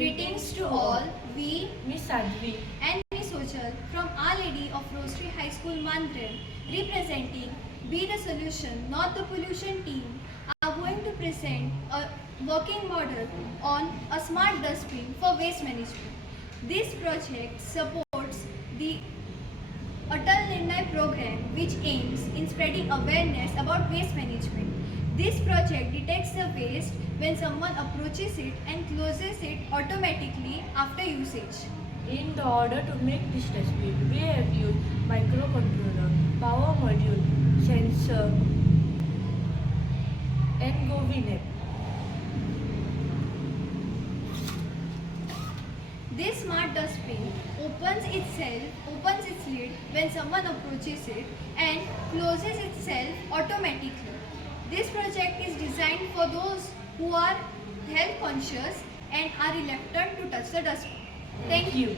Greetings to all. We, Miss Sadhvi and Miss Ojal from Our Lady of Rosary High School Mandrem, representing Be the Solution, Not the Pollution team, are going to present a working model on a smart dustbin for waste management. This project supports the Atal Nirnay program, which aims in spreading awareness about waste management. This project detects the waste when someone approaches it and closes it automatically after usage. in the order to make this dustbin, we have used microcontroller, power module, sensor, and GoVNet. This smart dustbin opens its lid when someone approaches it and closes itself automatically. This project is designed for those who are health conscious and are reluctant to touch the dustbin. Thank you.